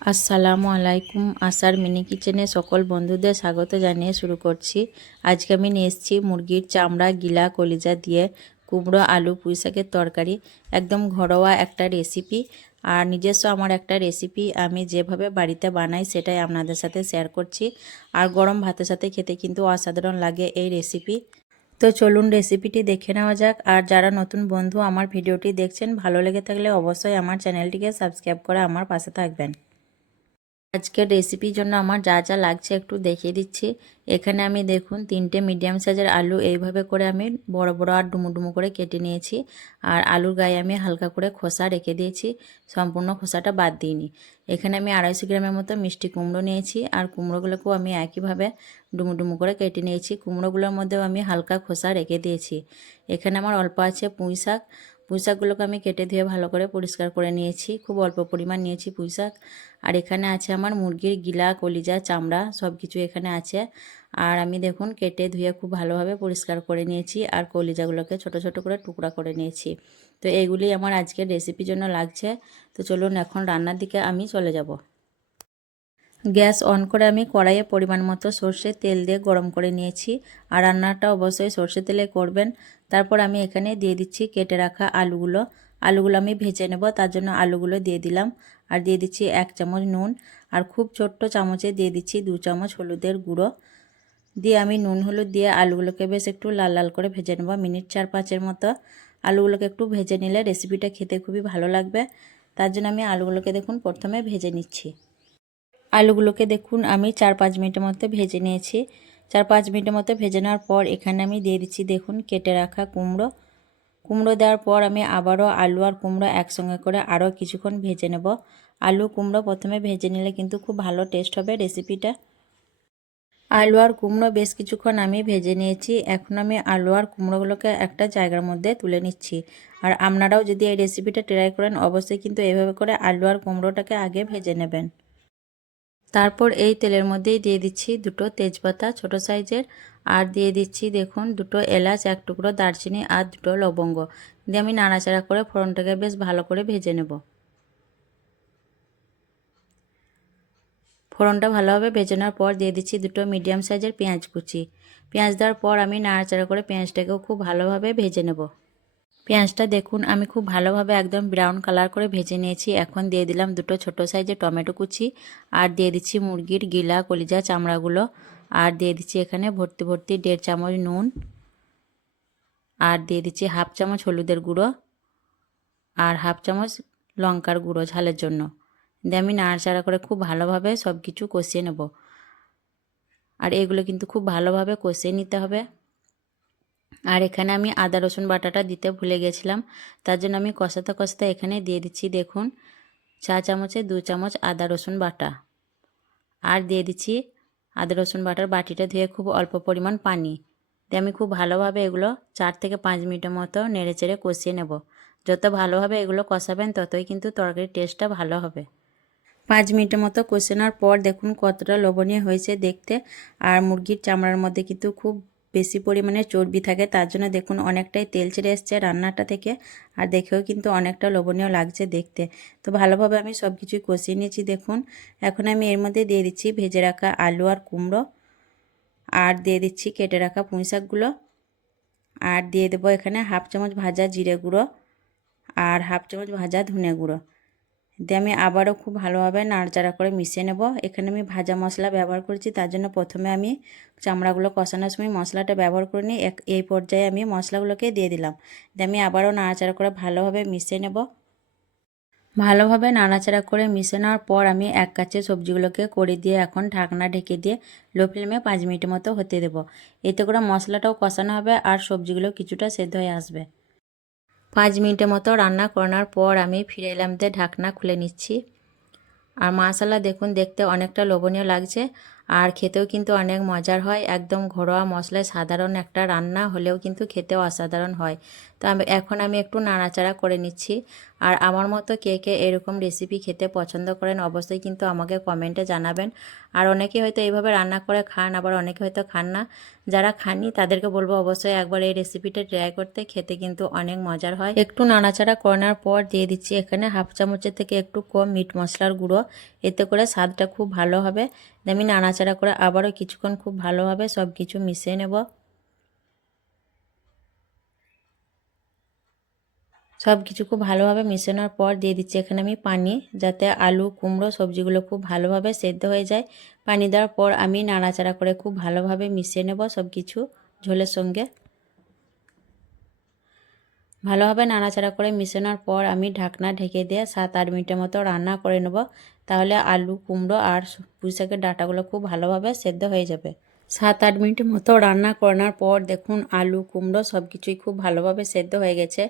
আসসালামু আলাইকুম। আসার মিনি কিচেনে সকল বন্ধুদের স্বাগত জানিয়ে শুরু করছি। আজকে আমি নিয়ে এসেছি মুরগির চামড়া, গিলা, কলিজা দিয়ে কুমড়ো, আলু, পুঁই শাকের তরকারি। একদম ঘরোয়া একটা রেসিপি আর নিজস্ব আমার একটা রেসিপি আমি যেভাবে বাড়িতে বানাই সেটাই আপনাদের সাথে শেয়ার করছি। আর গরম ভাতের সাথে খেতে কিন্তু অসাধারণ লাগে এই রেসিপি তো চলুন রেসিপিটি দেখে নেওয়া যাক। আর যারা নতুন বন্ধু আমার ভিডিওটি দেখছেন, ভালো লেগে থাকলে অবশ্যই আমার চ্যানেলটিকে সাবস্ক্রাইব করে আমার পাশে থাকবেন। আজকের রেসিপির জন্য আমার যা যা লাগছে একটু দেখিয়ে দিচ্ছি। এখানে আমি দেখুন তিনটে মিডিয়াম সাইজের আলু এইভাবে করে আমি বড় বড় আর ডুমু ডুমু করে কেটে নিয়েছি। আর আলুর গায়ে আমি হালকা করে খোসা রেখে দিয়েছি। সম্পূর্ণ খোসাটা বাদ দিইনি। এখানে আমি আড়াইশো গ্রামের মতো মিষ্টি কুমড়ো নিয়েছি। আর কুমড়োগুলোকেও আমি একইভাবে ডুমু ডুমু করে কেটে নিয়েছি। কুমড়োগুলোর মধ্যেও আমি হালকা খোসা রেখে দিয়েছি। এখানে আমার অল্প আছে পুঁই শাক। পুঁই শাকগুলোকে আমি কেটে ধুয়ে ভালো করে পরিষ্কার করে নিয়েছি। খুব অল্প পরিমাণ নিয়েছি পুঁই শাক আর এখানে আছে আমার মুরগির গিলা, কলিজা, চামড়া সব কিছু এখানে আছে। আর আমি দেখুন কেটে ধুয়ে খুব ভালোভাবে পরিষ্কার করে নিয়েছি আর কলিজাগুলোকে ছোট ছোট করে টুকরা করে নিয়েছি। তো এইগুলি আমার আজকের রেসিপির জন্য লাগছে। তো চলুন এখন রান্নার দিকে আমি চলে যাব। গ্যাস অন করে আমি কড়াইয়ে পরিমাণ মতো সর্ষের তেল দিয়ে গরম করে নিয়েছি। আর রান্নাটা অবশ্যই সর্ষে তেলে করবেন। তারপর আমি এখানে দিয়ে দিচ্ছি কেটে রাখা আলুগুলো। আলুগুলো আমি ভেজে নেব, তার জন্য আলুগুলো দিয়ে দিলাম। আর দিয়ে দিচ্ছি এক চামচ নুন। আর খুব ছোট্ট চামচে দিয়ে দিচ্ছি দু চামচ হলুদের গুঁড়ো। দিয়ে আমি নুন, হলুদ দিয়ে আলুগুলোকে বেশ একটু লাল লাল করে ভেজে নেব, মিনিট চার পাঁচের মতো। আলুগুলোকে একটু ভেজে নিলে রেসিপিটা খেতে খুবই ভালো লাগবে। তার জন্য আমি আলুগুলোকে দেখুন, প্রথমে ভেজে নিচ্ছি। আলুগুলোকে দেখুন, আমি চার পাঁচ মিনিটের মতো ভেজে নিয়েছি। চার পাঁচ মিনিটের মতো ভেজে নেওয়ার পর এখানে আমি দিয়ে দিচ্ছি, দেখুন, কেটে রাখা কুমড়ো। কুমড়ো দেওয়ার পর আমি আবারও আলু আর কুমড়ো একসঙ্গে করে আরও কিছুক্ষণ ভেজে নেব। আলু, কুমড়ো প্রথমে ভেজে নিলে কিন্তু খুব ভালো টেস্ট হবে রেসিপিটা। আলু আর কুমড়ো বেশ কিছুক্ষণ আমি ভেজে নিয়েছি। এখন আমি আলু আর কুমড়োগুলোকে একটা জায়গার মধ্যে তুলে নিচ্ছি। আর আপনারাও যদি এই রেসিপিটা ট্রাই করেন, অবশ্যই কিন্তু এভাবে করে আলু আর কুমড়োটাকে আগে ভেজে নেবেন। তারপর এই তেলের মধ্যেই দিয়ে দিচ্ছি দুটো তেজপাতা ছোট সাইজের। আর দিয়ে দিচ্ছি দেখুন দুটো এলাচ, এক টুকরো দারচিনি আর দুটো লবঙ্গ। দিয়ে আমি নাড়াচাড়া করে ফোড়নটাকে বেশ ভালো করে ভেজে নেব। ফোড়নটা ভালোভাবে ভেজে নেওয়ার পর দিয়ে দিচ্ছি দুটো মিডিয়াম সাইজের পেঁয়াজ কুচি। পেঁয়াজ দেওয়ার পর আমি নাড়াচাড়া করে পেঁয়াজটাকেও খুব ভালোভাবে ভেজে নেব। পেঁয়াজটা দেখুন, আমি খুব ভালোভাবে একদম ব্রাউন কালার করে ভেজে নিয়েছি। এখন দিয়ে দিলাম দুটো ছোট সাইজের টমেটো কুচি, আর দিয়ে দিচ্ছি মুরগির গিলা কলিজা চামড়াগুলো, আর দিয়ে দিচ্ছি এখানে ভর্তি ভর্তি দেড় চামচ নুন, আর দিয়ে দিচ্ছি হাফ চামচ হলুদের গুঁড়ো, আর হাফ চামচ লঙ্কার গুঁড়ো ঝালের জন্য। দিয়ে আমি নাড়াচাড়া করে খুব ভালোভাবে সব কিছু কষিয়ে নেব। আর এগুলো কিন্তু খুব ভালোভাবে কষিয়ে নিতে হবে। আর এখানে আমি আদা, রসুন বাটাটা দিতে ভুলে গেছিলাম। তার জন্য আমি কষাতে কষাতে এখানে দিয়ে দিচ্ছি, দেখুন, চা চামচে দু চামচ আদা, রসুন বাটা। আর দিয়ে দিচ্ছি আদা, রসুন বাটার বাটিটা ধুয়ে খুব অল্প পরিমাণ পানি। দিয়ে আমি খুব ভালোভাবে এগুলো চার থেকে পাঁচ মিনিটের মতো নেড়ে চেড়ে কষিয়ে নেব। যত ভালোভাবে এগুলো কষাবেন, ততই কিন্তু তরকারির টেস্টটা ভালো হবে। পাঁচ মিনিটের মতো কষানোর পর দেখুন কতটা লোভনীয় হয়েছে দেখতে। আর মুরগির চামড়ার মধ্যে কিন্তু খুব বেশি পরিমাণে চর্বি থাকে, তার জন্য দেখুন অনেকটাই তেল ছেড়ে এসছে রান্নাটা থেকে। আর দেখেও কিন্তু অনেকটা লোভনীয় লাগছে দেখতে। তো ভালোভাবে আমি সব কিছুই কষিয়ে নিয়েছি দেখুন। এখন আমি এর মধ্যে দিয়ে দিচ্ছি ভেজে রাখা আলু আর কুমড়ো। আর দিয়ে দিচ্ছি কেটে রাখা পুঁই শাকগুলো। আর দিয়ে দেবো এখানে হাফ চামচ ভাজা জিরে গুঁড়ো। আর হাফ চামচ ভাজা ধনে গুঁড়ো। দিয়ে আমি আবারও খুব ভালোভাবে নাড়াচাড়া করে মিশিয়ে নেব। এখানে আমি ভাজা মশলা ব্যবহার করেছি, তার জন্য প্রথমে আমি চামড়াগুলো কষানোর সময় মশলাটা ব্যবহার করে নিই এই পর্যায়ে আমি মশলাগুলোকে দিয়ে দিলাম। দিয়ে আমি আবারও নাড়াচাড়া করে ভালোভাবে মিশিয়ে নেব। ভালোভাবে নাড়াচাড়া করে মিশে নেওয়ার পর আমি এক কাছে সবজিগুলোকে করে দিয়ে এখন ঢাকনা ঢেকে দিয়ে লো ফ্লেমে পাঁচ মিনিটের মতো হতে দেবো। এতে করে মশলাটাও কষানো হবে আর সবজিগুলো কিছুটা সেদ্ধ হয়ে আসবে। পাঁচ মিনিটের মতো রান্না করানোর পর আমি ফিরে এলাম দিয়ে ঢাকনা খুলে নিচ্ছি। আর মশলা দেখুন, দেখতে অনেকটা লোভনীয় লাগছে। আর খেতেও কিন্তু অনেক মজার হয়। একদম ঘরোয়া মশলায় সাধারণ একটা রান্না হলেও কিন্তু খেতেও অসাধারণ হয়। তো আমি, এখন আমি একটু নাড়াচাড়া করে নিচ্ছি। আর আমার মতো কে কে এরকম রেসিপি খেতে পছন্দ করেন, অবশ্যই কিন্তু আমাকে কমেন্টে জানাবেন। আর অনেকে হয়তো এইভাবে রান্না করে খান, আবার অনেকে হয়তো খান না। যারা খাননি, তাদেরকে বলব অবশ্যই একবার এই রেসিপিটা ট্রাই করতে, খেতে কিন্তু অনেক মজার হয়। একটু নাড়াচাড়া করানোর পর দিয়ে দিচ্ছি এখানে হাফ চামচের থেকে একটু কম মিট মশলার গুঁড়ো। এতে করে স্বাদটা খুব ভালো হবে। আমি নাড়াচাড়া করে আবারও কিছুক্ষণ খুব ভালোভাবে সব কিছু মিশিয়ে নেব। সব কিছু খুব ভালোভাবে মেশানোর পর দিয়ে দিচ্ছি এখানে আমি পানি, যাতে আলু, কুমড়ো সবজিগুলো খুব ভালোভাবে সেদ্ধ হয়ে যায়। পানি দেওয়ার পর আমি নাড়াচাড়া করে খুব ভালোভাবে মিশিয়ে নেব সব কিছু ঝোলের সঙ্গে। ভালোভাবে নাড়াচাড়া করে মিশানোর পর আমি ঢাকনা ঢেকে দিয়ে সাত আট মিনিটের মতো রান্না করে নেব। তাহলে আলু, কুমড়ো আর পুঁইশাকের ডাঁটাগুলো খুব ভালোভাবে সেদ্ধ হয়ে যাবে। সাত আট মিনিট মতো রান্না করানোর পর দেখুন আলু, কুমড়ো সব কিছুই খুব ভালোভাবে সেদ্ধ হয়ে গেছে।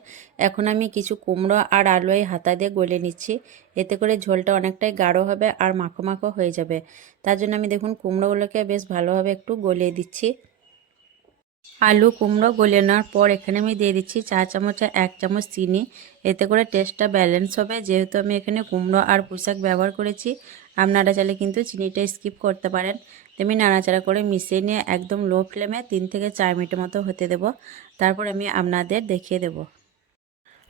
এখন আমি কিছু কুমড়ো আর আলু এই হাতা দিয়ে গলে নিচ্ছি। এতে করে ঝোলটা অনেকটাই গাঢ় হবে আর মাখো মাখো হয়ে যাবে। তার জন্য আমি দেখুন কুমড়োগুলোকে বেশ ভালোভাবে একটু গলিয়ে দিচ্ছি। আলু, কুমড়ো গলিয়ে নেওয়ার পর এখানে আমি দিয়ে দিচ্ছি চা চামচ এক চামচ চিনি। এতে করে টেস্টটা ব্যালেন্স হবে। যেহেতু আমি এখানে কুমড়ো আর পোশাক ব্যবহার করেছি আপনারা চাইলে কিন্তু চিনিটা স্কিপ করতে পারেন। তেমনি নাড়াচাড়া করে মিশিয়ে নিয়ে একদম লো ফ্লেমে তিন থেকে চার মিনিটের মতো হতে দেব। তারপর আমি আপনাদের দেখিয়ে দেব।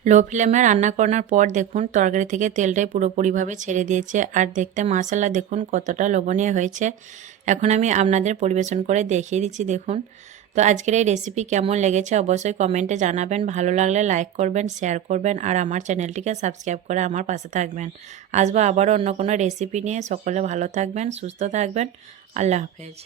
লো ফ্লেমে রান্না করানোর পর দেখুন, তরকারি থেকে তেলটাই পুরোপুরিভাবে ছেড়ে দিয়েছে। আর দেখতে মশলা দেখুন কতটা লোভনীয় হয়েছে। এখন আমি আপনাদের পরিবেশন করে দেখিয়ে দিচ্ছি, দেখুন। তো আজকের এই রেসিপি কেমন লেগেছে অবশ্যই কমেন্টে জানাবেন। ভালো লাগলে লাইক করবেন শেয়ার করবেন আর আমার চ্যানেলটিকে সাবস্ক্রাইব করে আমার পাশে থাকবেন। আসব আবারও অন্য কোনো রেসিপি নিয়ে। সকলে ভালো থাকবেন, সুস্থ থাকবেন। আল্লাহ হাফেজ।